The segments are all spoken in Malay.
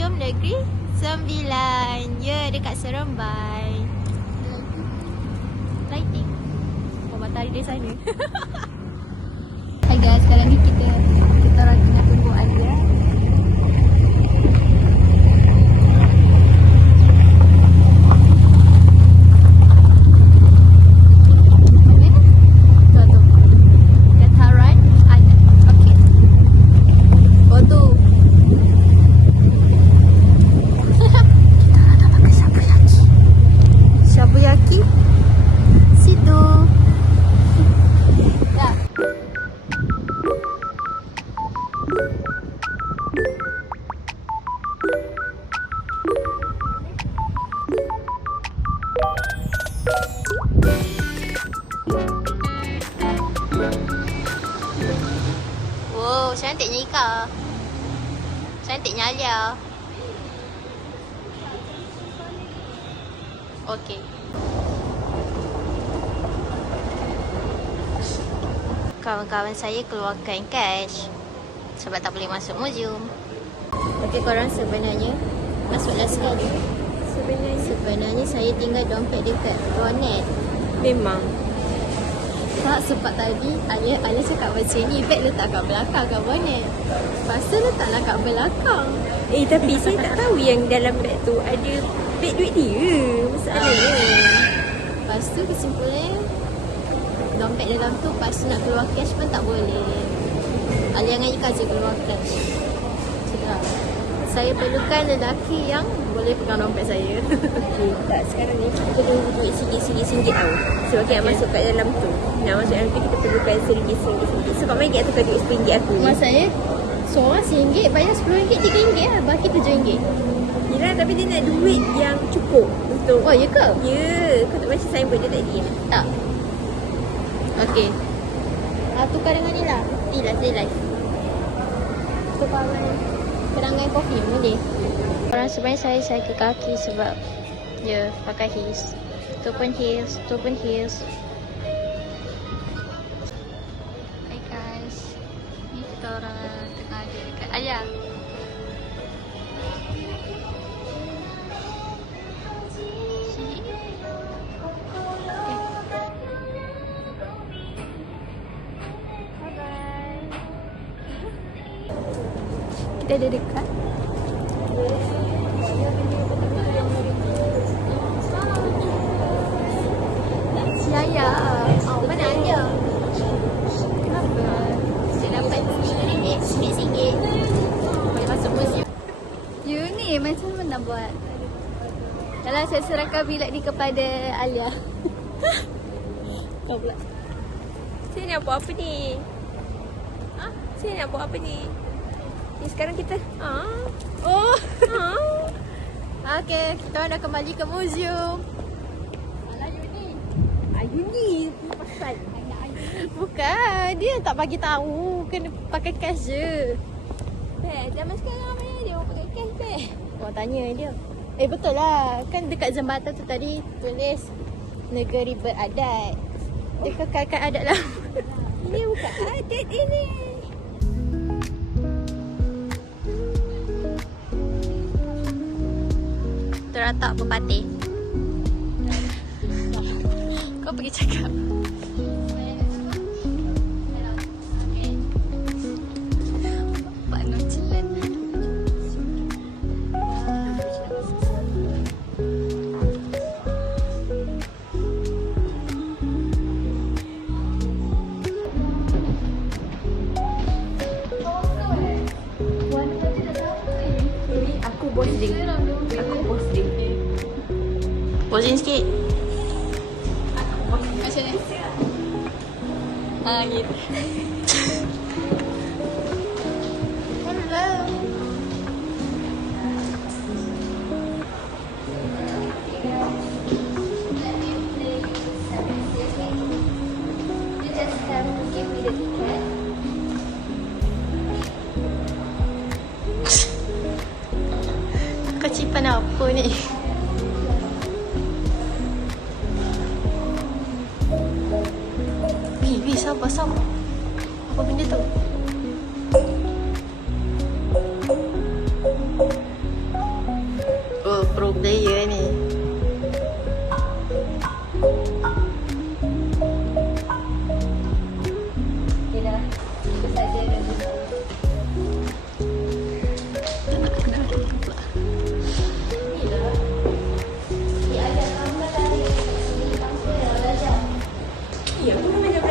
Museum Negeri Sembilan. Ya, dekat Seremban. Lighting. Oh, matahari dari sana. Hai guys, sekarang ni kita orang tengah tunggu Alia. Wow, cantiknya Ika. Cantiknya Alia. Okey. Kawan-kawan saya keluarkan cash sebab tak boleh masuk museum. Okey, korang sebenarnya masuklah sekali. Sebenarnya saya tinggal dompet dekat bonnet. Memang. Tak, sebab tadi Alia cakap macam ni, beg letak kat belakang kat bonnet. Lepas tu letaklah kat belakang. Tapi saya tak tahu yang dalam beg tu ada beg duit dia. Masalahnya. Lepas tu kesimpulannya dompet dalam tu, lepas tu nak keluar cash pun tak boleh. Alia dengan Ika je keluar cash. Sedap. Saya perlukan lelaki yang boleh pegang dompet saya. Okay, tak, sekarang ni kita perlu duit RM1 tau. Sebab kita nak masuk kat dalam tu. Nak masuk dalam tu kita perlukan RM1. Sebab mai kita tukar duit RM10 aku ni. Mas saya seorang RM1, bayar RM10, RM3 lah. Baki RM7. Yelah, tapi dia nak duit yang cukup untuk... Oh, ya ke? Ya, kau tak baca signboard dia tadi. Tak. Okey. Tukar dengan ni lah. Ni lah, saya live. Tukar dengan kerangan kopi boleh. Orang sebenarnya saya ke kaki sebab pakai heels. Tu pun heels. Hai guys. Ni kita orang tengah ada dekat Alia. Kita ada dekat si Ayah. Mana Ayah? Kenapa? Saya dapat RM1 boleh masuk museum. You ni macam mana nak buat? Kalau saya serahkan bilik ni kepada Alia. Kau pula. Saya nak buat apa ni? Saya nak buat apa ni? Ni sekarang kita Okey, kita orang dah kembali ke museum. Ayu ni pasal Bukan, dia tak bagi tahu, kena pakai cash je. zaman sekarang mana dia orang pakai cash beg. Orang tanya dia. Betul lah, kan dekat jambatan tu tadi tulis negeri beradat. Dia kekalkan adat lah. Ini bukan adat ini. Teratak pepatih. Kau pergi cakap. Pak Nocilan. Aku bosing. Posing sikit. Macam ni. Gitu. Hello. You just have to give me the ticket. Kecipan apa ni? Sabar. Apa benda tu?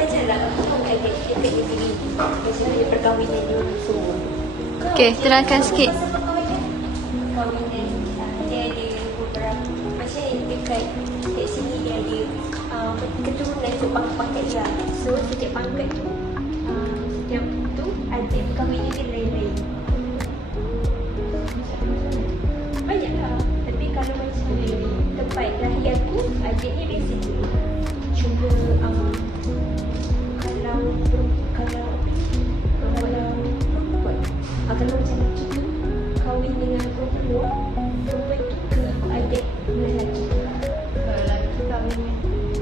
macam lah aku pun kaget dekat dia sini. Macam dia perkahwinan dia orang semua. Okay, terangkan sikit. Perkahwinan dia ada beberapa macam dekat sini dia ada keturunan untuk pangkat-pangkat dia. So setiap pangkat tu setiap tu ada perkahwinan dia lain-lain. Banyak lah. Tapi kalau macam tempat lahir aku, adiknya dari situ. Cuma kalau macam lelaki tu kahwin dengan perempuan tu ke adik lelaki.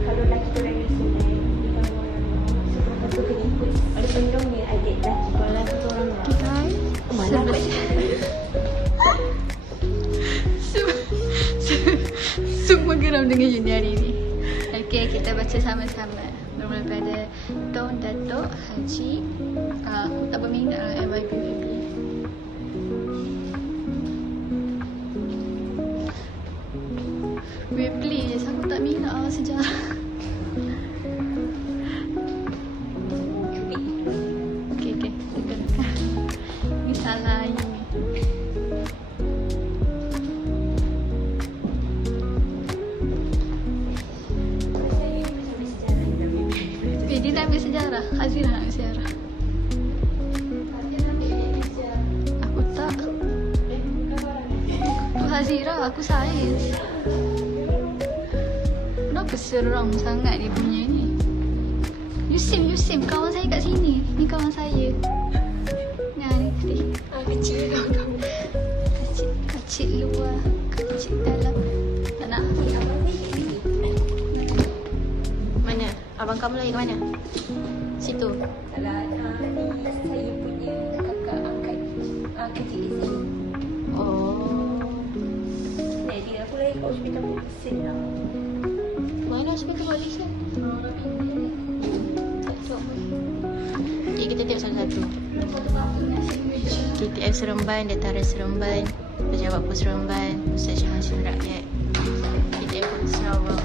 Kalau lelaki tu lagi sunat, dia orang so lepas tu kena ikut ada pendongnya adik lelaki. Kalau lelaki tu orang mana aku Semua geram dengan Yuni hari ni. Okay, kita baca sama-sama. Bermula pada Tun Datuk Haji aku tak berminat lah MYP baby. Weh please, aku tak minat lah sejarah. Okay, kita ni salah Yuni. Dia nak ambil sejarah. Hazirah nak ambil sejarah. Aku tak. Tu Hazirah, aku sains. Kenapa seram sangat dia punya ni? Yusim, kawan saya kat sini. Ni kawan saya. Nah, ni kecil. Kecil luar, kecil dalam. Tak nak. mana? Abang kamu lagi ke mana? Situ. Salah ni saya punya kakak angkat kecil di sini. Oh. Jadi aku lagi kat hospital Polisin lah. Mana hospital Polisin? Okay, kita tengok satu-satu. KTM Seremban, Dataran Seremban, Pejabat Pos Seremban, Pusat Jemaah Rakyat, KTM Kota Sarawak.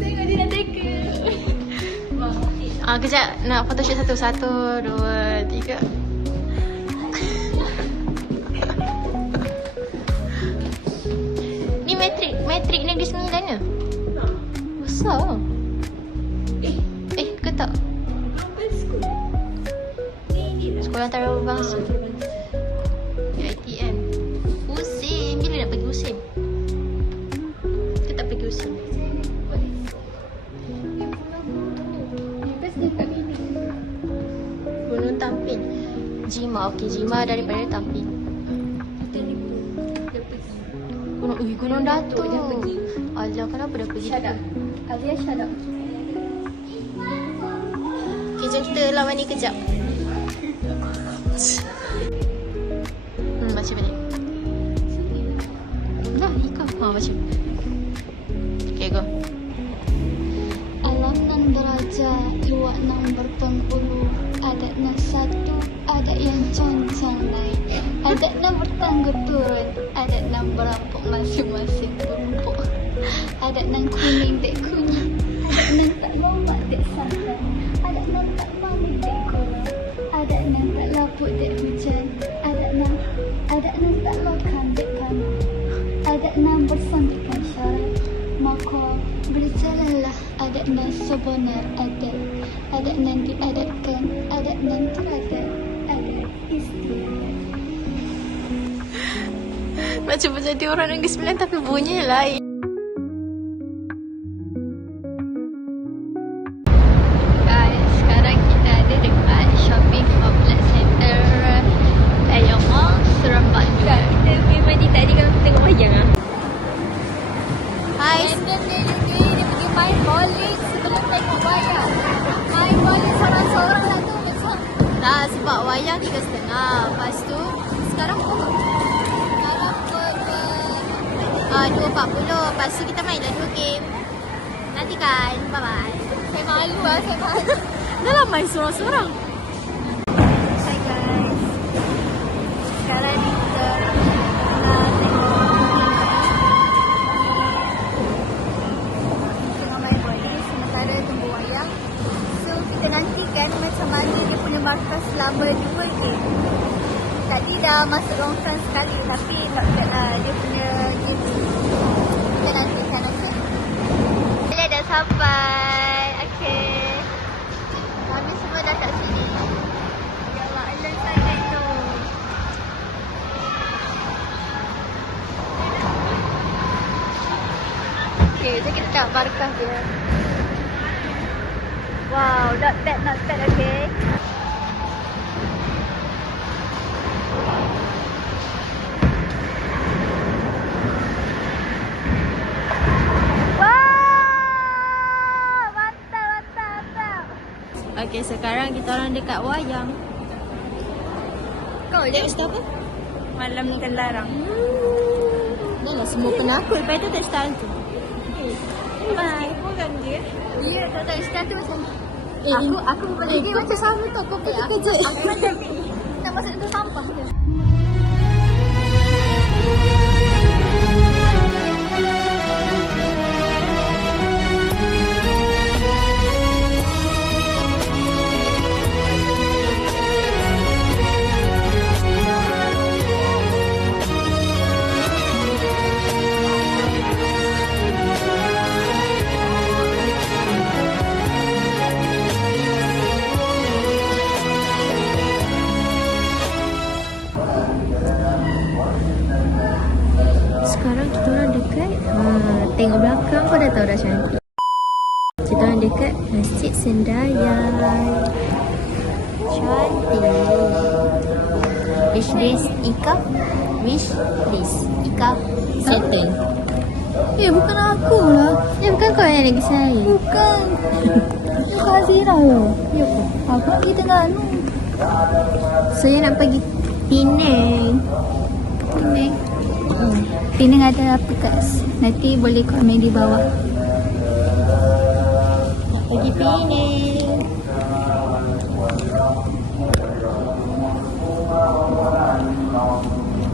Tengok dia nak teka. Kejap, nak photoshoot satu. 1, 2, 3. Ni matrik Negeri Sembilan ke? Besar. Ke tak? Sekolah Antarabangsa. ITM. Usim. Bila nak pergi Usim? Kita tak pergi Usim. Gunung Tampin. Jima. Okey, Jima daripada Tampin. Gunung Datuk dia pergi. Alah, kenapa dah pergi? Shut up. Alia, shut up. Okay, jom kita lawan ni kejap. Baca balik. Dah, ikut. Baca. Okay, go. Alam nan derajat, luak nan berpenghulu, adat nan satu, adat yang concang naik, adat nan bertangguh turun, adat nan berampuk masing-masing berumpuk, adat nan kuning dek kunyit, adat nan tak lomak dek santan, adat nan tak manis dek kolam, adat nan tak lapuk dek hujan, adat nan tak lokam dek panas, adat nan bersangkutan syarat, maka berjalanlah adat nan sebenar adat nan diadatkan, adat nan teradat, adat istiadat. Macam jadi orang Negeri Sembilan tapi bunyinya lain. Guys, sekarang kita ada dekat shopping complex center Tayoung Mall, Seremban. Kita memang dia tadi kalau kita tengok wayang ah. Hai. Random dia pergi main bowling sebelum tengok wayang. Main bowling seorang-seorang lah tu macam. Tak, sebab wayang 3.30. Lepas tu sekarang pukul Sekarang pukul 2.40. Lepas tu kita main dah 2 game. Nantikan. Bye-bye. saya malu lah, saya malu. Dah lah main seorang-seorang. Hai guys. Sekarang ni kita tengok main bowling. Sementara cara tunggu wayang. So kita nantikan macam mana dia punya markah selama 2 game. Tadi dah masuk longkang sekali tapi not bad lah dia punya game. Kita nantikan, okay. Bila dah sampai, okay. Kami semua dah kat sini. Ya Allah, alam sangat tu. Okay, so kita tengok markah dia. Wow, not bad, okay. Wow, mantap. Okay, sekarang kita orang dekat wayang. Kau je cerita apa? Malam ni kan larang. Dah lah semua penakut, lepas tu tak cerita hantu. Bye. Bukan dia. Ya, tak cerita tu macam aku balik dia macam sama tu. Kau pergi kerja. Aku macam ni. Nak masuk dalam sampah je. Sekarang kita orang dekat tengok belakang kau dah tahu dah cantik. Kita orang dekat Masjid Sendayan. Cantik. Wish list Ika. Wish list Ika settle. Bukan aku lah. Bukan kau yang lagi saya. Bukan. Itu Hazira lah. Aku nak pergi Terengganu. Saya nak pergi Penang. Penang ada apa kat nanti boleh komen di bawah. Nak pergi Penang.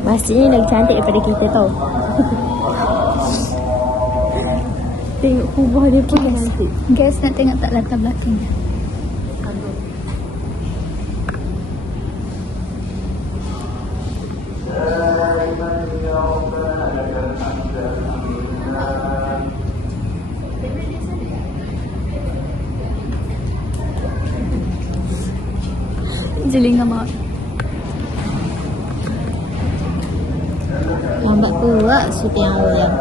Masjid ni lagi cantik daripada kita tau. Tengok kubah dia pun cantik. Guys nak tengok tak latar belakangnya. Jeling amat. Lambat pula syuting awal.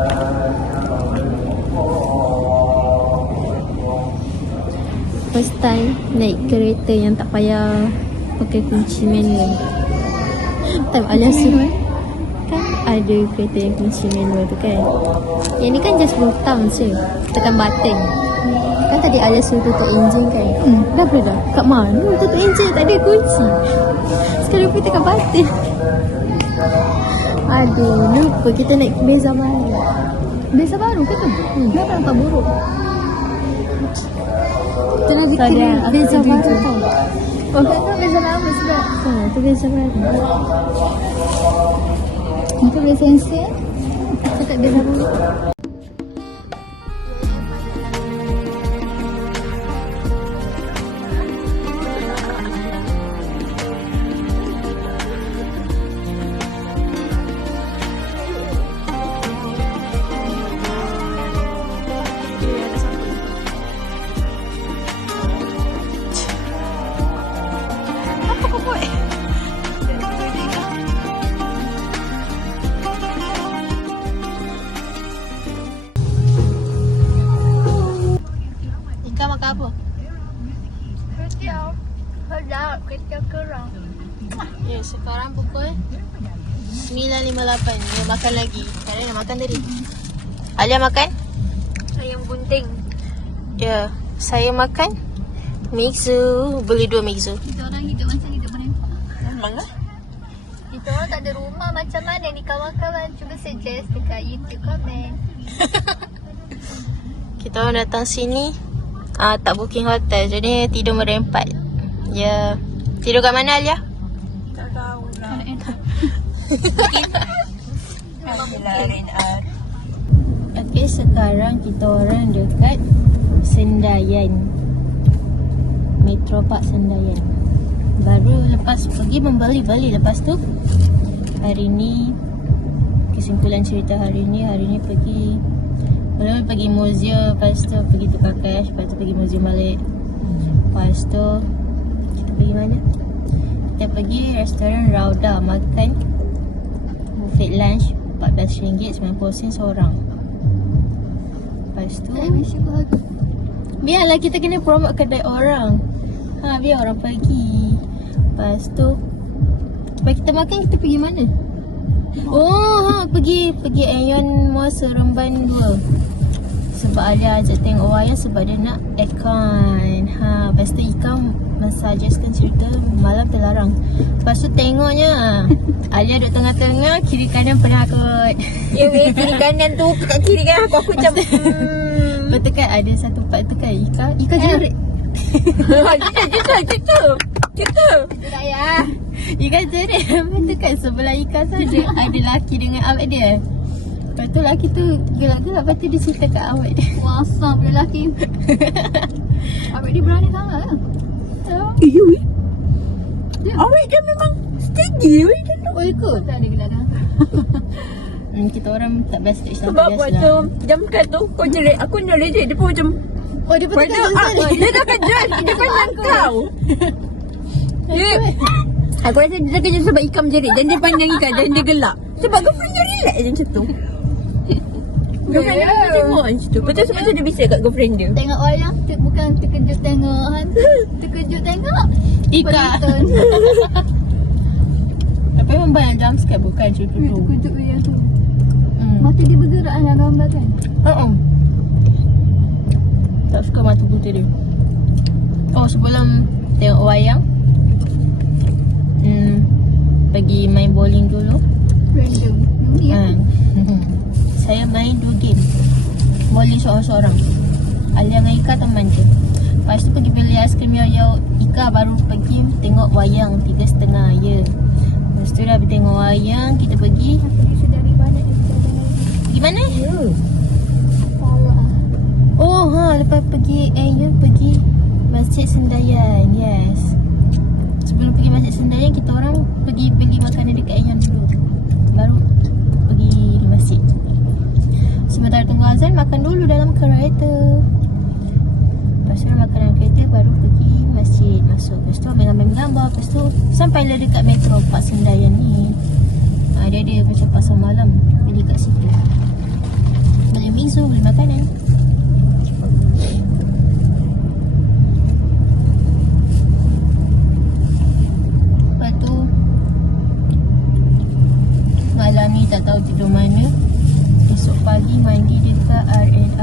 First time naik kereta yang tak payah pakai kunci manual. Time alias kan ada kereta yang kunci manual tu kan. Yang ni kan just butang je. Tekan button. Kan tadi alias suruh tutup enjin kan. Dah boleh dah. Kat mana tutup enjin tak ada kunci. Sekarang pergi tekan button. Aduh, lupa kita naik Beza baru. Beza baru ke tu? Kenapa nampak buruk? Kita lagi kena Beza baru tau. Oh, kan beza lama sebab. Tu Beza baru. Itu beza yang siap. Kita tak beza baru. Ika makan apa? Kecil. Sedap. Kecil kerang. Ya, sekarang pukul 9.58. Dia makan lagi. Kalian dah makan tadi? Alia makan? Ayam bunting. Ya, saya makan mixu. Beli 2 mixu. Kita orang hidup macam hidup merempak. Memang lah. Kita orang tak ada rumah macam mana ni kawan-kawan. Cuba suggest dekat YouTube komen. Kita orang datang sini tak booking hotel. Jadi tidur merempat. Ya. Tidur kat mana Alia? Tak tahu lah. Kalau enak. Memang bila RNR. Okay, Okay, sekarang kita orang dekat Sendayan, Metro Park Sendayan. Baru lepas pergi membeli-beli. Lepas tu hari ni, kesimpulan cerita hari ni pergi, belum pergi museum, lepas tu pergi tukar cash, lepas tu pergi museum balik. Lepas tu kita pergi mana? Kita pergi restoran Rauda makan buffet lunch RM14.90 seorang. Lepas tu biarlah kita kena promote kedai orang. Biar orang pergi. Lepas tu lepas kita makan, kita pergi mana? Pergi Aeon Mall Seremban 2. Sebab Alia ajak tengok wayang sebab dia nak aircon. Lepas tu Ika mensuggestkan cerita malam terlarang. Lepas tu tengoknya Alia duduk tengah-tengah, kiri kanan penakut. Ya weh, kiri kanan tu, kat kiri kanan aku macam Lepas tu kan ada satu part tu kan Ika jerit. Kita Tak ya. Ika jerit. Lepas tu kan sebelah Ika tu ada lelaki dengan awet dia. Lepas tu lelaki tu gelak-gelak. Lepas tu dia cerita kat awet dia. Wah, boleh lelaki. Abang dia berani sangat lah. Ya weh, awet dia memang steady weh. Oh ikut. Tak ada gelak dah. Kita orang tak backstage lah. Sebab waktu jam kat tu kau jerit, aku jerit dia pun macam Oh dia betul dia dah kejar dia pandang kau. Aku rasa dia dah kejar sebab Ikam jerit dan dia pandang Ikam dan dia gelak. Sebab girlfriend dia relax je macam tu. Girlfriend dia pun tengok macam tu. Betul sebab tu dia bising kat girlfriend dia. Tengok wayang, bukan terkejut tengok hantu. Terkejut tengok Ika. penonton. Tapi memang banyak jump scare bukan cerita tu. Terkejut wayang tu. Mata dia bergerak dalam gambar kan. Tak suka mata putih dia. Sebelum tengok wayang, pergi main bowling dulu. Random. Ni ya. Saya main 2 game bowling seorang-seorang. Alia dengan Ika teman je. Lepas tu pergi beli aiskrim Yoyo. Ika baru pergi tengok wayang 3.30 ya. Lepas tu dah tengok wayang, kita pergi mana? Lepas pergi pergi Masjid Sendayan. Yes. Sebelum pergi Masjid Sendayan, kita orang pergi beli makanan dekat Aeon dulu. Baru pergi masjid. Sementara tunggu azan, makan dulu dalam kereta. Lepas tu makan dalam kereta, baru pergi masjid, masuk. Lepas tu ambil gambar. Lepas tu sampailah dekat Metro Park Sendayan ni. Dia ada macam pasar malam. Beli kat situ. Beli miso, beli makanan. Lepas tu malam ni tak tahu tidur mana. Esok pagi mandi dekat R&R